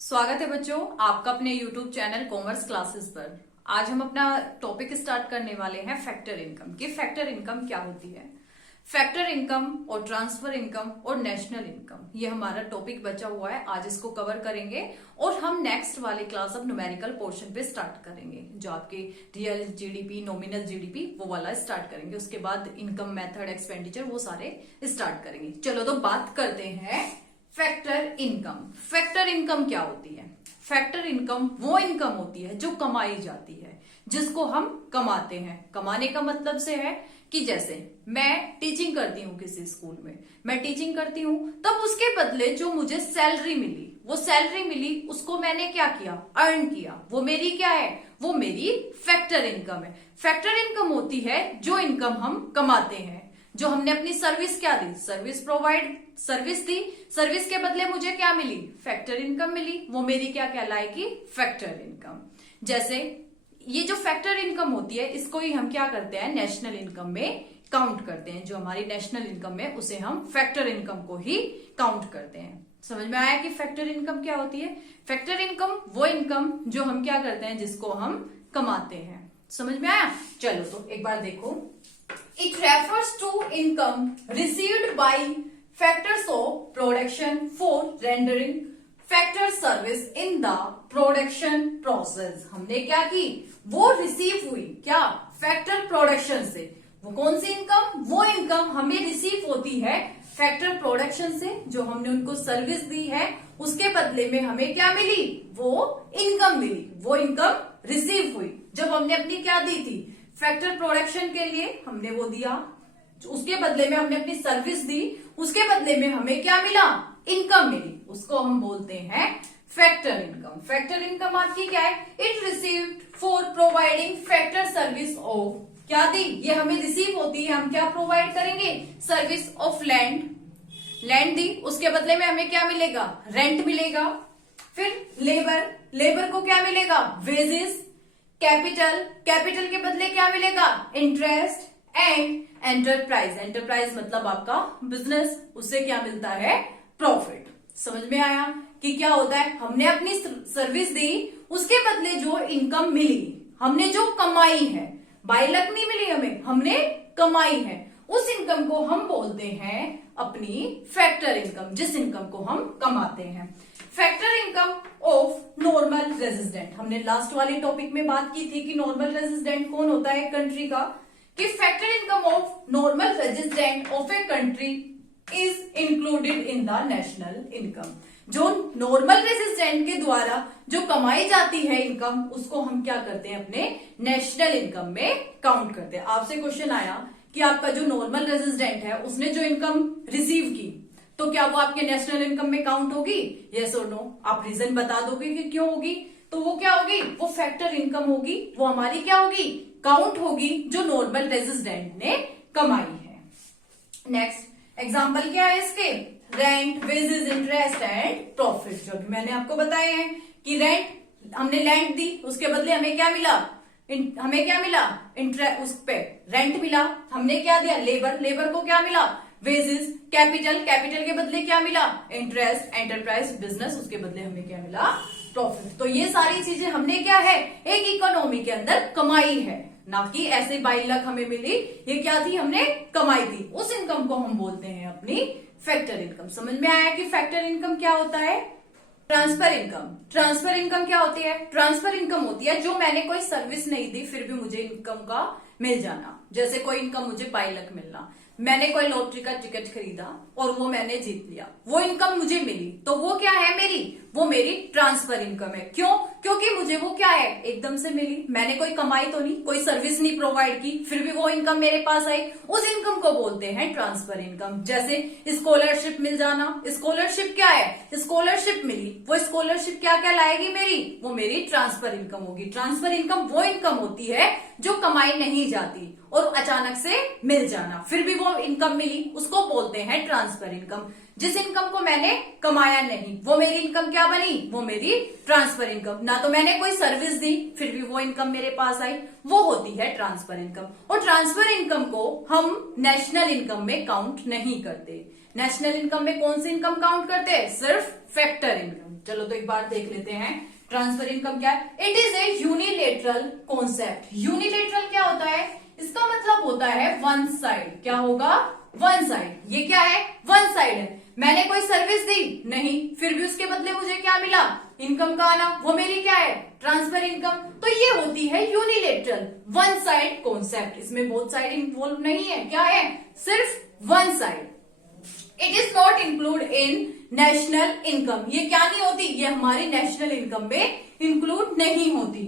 स्वागत है बच्चों आपका अपने YouTube चैनल कॉमर्स क्लासेस पर। आज हम अपना टॉपिक स्टार्ट करने वाले हैं फैक्टर इनकम की। फैक्टर इनकम क्या होती है? फैक्टर इनकम और ट्रांसफर इनकम और नेशनल इनकम, ये हमारा टॉपिक बचा हुआ है। आज इसको कवर करेंगे और हम नेक्स्ट वाली क्लास अब न्यूमेरिकल पोर्शन पे स्टार्ट करेंगे, जो आपके रियल जीडीपी, नॉमिनल जीडीपी वो वाला स्टार्ट करेंगे। उसके बाद इनकम मेथड, एक्सपेंडिचर वो सारे स्टार्ट करेंगे। चलो तो बात करते हैं फैक्टर इनकम। फैक्टर इनकम क्या होती है? फैक्टर इनकम वो इनकम होती है जो कमाई जाती है, जिसको हम कमाते हैं। कमाने का मतलब से है कि जैसे मैं टीचिंग करती हूँ किसी स्कूल में, मैं टीचिंग करती हूँ, तब उसके बदले जो मुझे सैलरी मिली, वो सैलरी मिली उसको मैंने क्या किया? अर्न किया। वो मेरी क्या है? वो मेरी फैक्टर इनकम है। फैक्टर इनकम होती है जो इनकम हम कमाते हैं, जो हमने अपनी सर्विस क्या दी? सर्विस दी, सर्विस के बदले मुझे क्या मिली? फैक्टर इनकम मिली। वो मेरी क्या कहलाएगी? Factor income. जैसे ये जो फैक्टर इनकम होती है, इसको ही हम क्या करते हैं? नेशनल इनकम में काउंट करते हैं। जो हमारी नेशनल इनकम है उसे हम फैक्टर इनकम को ही काउंट करते हैं। समझ में आया कि फैक्टर इनकम क्या होती है? फैक्टर इनकम वो इनकम जो हम क्या करते हैं, जिसको हम कमाते हैं। समझ में आया? चलो तो एक बार देखो। It refers to income received by factors of production for rendering factor service in the production process। हमने क्या की? वो रिसीव हुई क्या? फैक्टर प्रोडक्शन से। वो कौन सी इनकम? वो इनकम हमें रिसीव होती है फैक्टर प्रोडक्शन से, जो हमने उनको सर्विस दी है, उसके बदले में हमें क्या मिली? वो इनकम मिली। वो इनकम रिसीव हुई जब हमने अपनी क्या दी थी? फैक्टर प्रोडक्शन के लिए हमने वो दिया, उसके बदले में हमने अपनी सर्विस दी, उसके बदले में हमें क्या मिला? इनकम मिली। उसको हम बोलते हैं फैक्टर इनकम। फैक्टर इनकम आपकी क्या है? It received for providing factor service of, क्या दी? ये हमें रिसीव होती है। हम क्या प्रोवाइड करेंगे? Service of land. लैंड दी, उसके बदले में हमें क्या मिलेगा? रेंट मिलेगा। फिर लेबर, लेबर को क्या मिलेगा? वेजेस। कैपिटल, कैपिटल के बदले क्या मिलेगा? इंटरेस्ट। एंड एंटरप्राइज, एंटरप्राइज मतलब आपका बिजनेस, उससे क्या मिलता है? प्रॉफिट। समझ में आया कि क्या होता है? हमने अपनी सर्विस दी, उसके बदले जो इनकम मिली, हमने जो कमाई है, बाय लक नहीं मिली हमें, हमने कमाई है, उस इनकम को हम बोलते हैं अपनी फैक्टर इनकम, जिस इनकम को हम कमाते हैं। Factor income of normal resident, हमने लास्ट वाले टॉपिक में बात की थी कि नॉर्मल रेजिडेंट कौन होता है कंट्री का, कि factor income of normal resident of a country is included in the national income. जो नॉर्मल रेजिडेंट के द्वारा जो कमाई जाती है इनकम, उसको हम क्या करते हैं? अपने नेशनल इनकम में काउंट करते हैं। आपसे क्वेश्चन आया कि आपका जो नॉर्मल रेजिडेंट है, उसने जो इनकम रिसीव की, तो क्या वो आपके नेशनल इनकम में काउंट होगी? यस और नो? आप रीजन बता दोगे कि क्यों होगी? तो वो क्या होगी? वो फैक्टर इनकम होगी। वो हमारी क्या होगी? काउंट होगी, जो नॉर्मल रेजिडेंट ने कमाई है। नेक्स्ट एग्जांपल क्या है इसके? Rent, wages, interest and profit. जो भी मैंने आपको बताए हैं कि रेंट, हमने लैंड दी, उसके बदले हमें क्या मिला? हमें क्या मिला? इंटरेस्ट, उस पे रेंट मिला। हमने क्या दिया? लेबर, लेबर को क्या मिला? वेजेस। कैपिटल, कैपिटल के बदले क्या मिला? इंटरेस्ट। एंटरप्राइज, बिजनेस, उसके बदले हमें क्या मिला? प्रॉफिट। तो ये सारी चीजें हमने क्या है? एक इकोनॉमी के अंदर कमाई है, ना कि ऐसे बाई लक हमें मिली। ये क्या थी? हमने कमाई थी। उस इनकम को हम बोलते हैं अपनी फैक्टर इनकम। समझ में आया कि फैक्टर इनकम क्या होता है? Transfer income. ट्रांसफर इनकम क्या होती है? ट्रांसफर इनकम होती है जो मैंने कोई सर्विस नहीं दी, फिर भी मुझे इनकम का मिल जाना। जैसे कोई इनकम मुझे बाई लक मिलना, मैंने कोई लॉटरी का टिकट खरीदा और वो मैंने जीत लिया, वो इनकम मुझे मिली, तो वो क्या है मेरी? वो मेरी ट्रांसफर इनकम है। क्यों? क्योंकि मुझे वो क्या है? एकदम से मिली। मैंने कोई कमाई तो नहीं, कोई सर्विस नहीं प्रोवाइड की, फिर भी वो इनकम मेरे पास आई। उस इनकम को बोलते हैं ट्रांसफर इनकम। जैसे स्कॉलरशिप मिल जाना। स्कॉलरशिप क्या है? स्कॉलरशिप मिली, वो स्कॉलरशिप क्या कहलाएगी मेरी? वो मेरी ट्रांसफर इनकम होगी। ट्रांसफर इनकम वो इनकम होती है जो कमाई नहीं जाती और अचानक से मिल जाना, फिर भी वो इनकम मिली, उसको बोलते हैं ट्रांसफर इनकम। जिस इनकम को मैंने कमाया नहीं, वो मेरी इनकम क्या बनी? वो मेरी ट्रांसफर इनकम। ना तो मैंने कोई सर्विस दी, फिर भी वो इनकम मेरे पास आई, वो होती है ट्रांसफर इनकम। और ट्रांसफर इनकम को हम नेशनल इनकम में काउंट नहीं करते। नेशनल इनकम में कौन सी इनकम काउंट करते हैं? सिर्फ फैक्टर इनकम। चलो तो एक बार देख लेते हैं ट्रांसफर इनकम क्या है। It is a unilateral concept. Unilateral क्या होता है? इसका मतलब होता है वन साइड। क्या होगा? One side. ये क्या है? वन साइड है। मैंने कोई सर्विस दी नहीं, फिर भी उसके बदले मुझे क्या मिला? इनकम का आना। वो मेरी क्या है? Transfer income. तो ये होती है यूनिलेटरल, वन साइड कॉन्सेप्ट। इसमें बोथ साइड इन्वॉल्व नहीं है। क्या है? सिर्फ one side. It is not include in national income. ये क्या नहीं होती? ये हमारी नेशनल इनकम में इंक्लूड नहीं होती।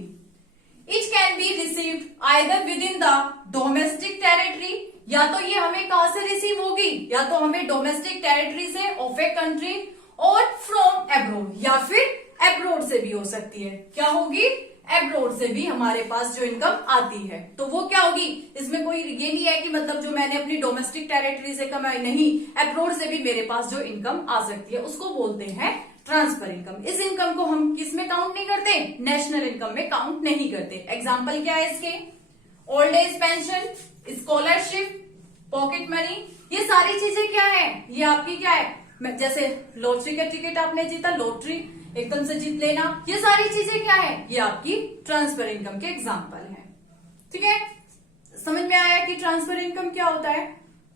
It can be received either with in the domestic territory, या तो ये हमें कहां से रिसीव होगी? या तो हमें डोमेस्टिक टेरिटरी से ऑफ ए कंट्री, और फ्रॉम एब्रोड, या फिर एब्रोड से भी हो सकती है। क्या होगी? एब्रोड से भी हमारे पास जो इनकम आती है तो वो क्या होगी? इसमें कोई ये नहीं है कि मतलब जो मैंने अपनी डोमेस्टिक टेरिटरी से कमाई, नहीं, एब्रोड से भी मेरे पास जो इनकम आ सकती है उसको बोलते हैं ट्रांसफर इनकम। इस इनकम को हम किस में काउंट नहीं करते? नेशनल इनकम में काउंट नहीं करते। एग्जाम्पल क्या है इसके? Old age pension, scholarship, pocket money, ये सारी चीजें क्या है? ये आपकी क्या है? जैसे लॉटरी का टिकट आपने जीता, लॉटरी एकदम से जीत लेना, ये सारी चीजें क्या है? ये आपकी ट्रांसफर इनकम के एग्जाम्पल है। ठीक है, समझ में आया कि ट्रांसफर इनकम क्या होता है।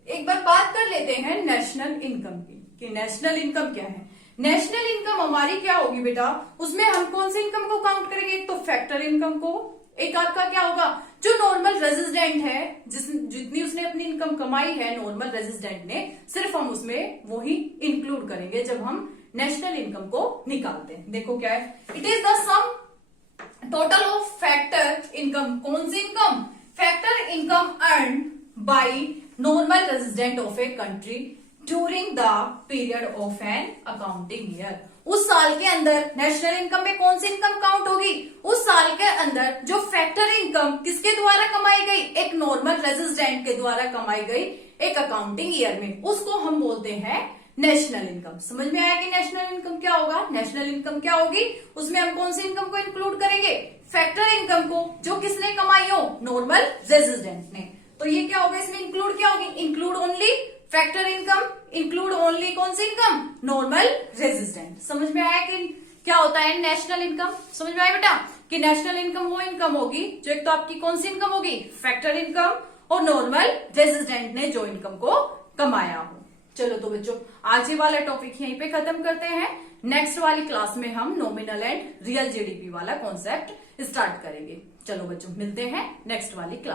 एक बार बात कर लेते हैं नेशनल इनकम की, कि नेशनल इनकम क्या है। नेशनल इनकम हमारी क्या होगी बेटा? उसमें हम कौन सी इनकम को काउंट करेंगे? एक तो फैक्टर इनकम को, एक आपका क्या होगा? जो नॉर्मल रेजिडेंट है, जितनी उसने अपनी इनकम कमाई है नॉर्मल रेजिडेंट ने, सिर्फ हम उसमें वो ही इंक्लूड करेंगे जब हम नेशनल इनकम को निकालते हैं। देखो क्या है? It is the sum total of factor income. कौन सी इनकम? Factor income earn by normal resident of a country during the period of an accounting year. उस साल के अंदर नेशनल इनकम में कौन सी इनकम काउंट होगी? उस साल के अंदर जो फैक्टर इनकम किसके द्वारा कमाई गई? एक नॉर्मल रेजिडेंट के द्वारा कमाई गई एक अकाउंटिंग ईयर में, उसको हम बोलते हैं नेशनल इनकम। समझ में आया कि नेशनल इनकम क्या होगा? नेशनल इनकम क्या होगी? उसमें हम कौन सी इनकम को इंक्लूड करेंगे? फैक्टर इनकम को, जो किसने कमाई हो? नॉर्मल रेजिडेंट ने। तो ये क्या होगा? इसमें इंक्लूड क्या होगी? Include only factor income, include only कौन सी इनकम? Normal resident. समझ में आया कि क्या होता है नेशनल इनकम? समझ में आया बेटा कि नेशनल इनकम वो इनकम होगी जो एक तो आपकी कौन सी इनकम होगी? फैक्टर इनकम, और नॉर्मल रेजिडेंट ने जो इनकम को कमाया हो। चलो तो बच्चों, आज ये वाला टॉपिक यहीं पे खत्म करते हैं। नेक्स्ट वाली क्लास में हम नॉमिनल एंड रियल जीडीपी वाला कॉन्सेप्ट स्टार्ट करेंगे। चलो बच्चों, मिलते हैं नेक्स्ट वाली क्लास।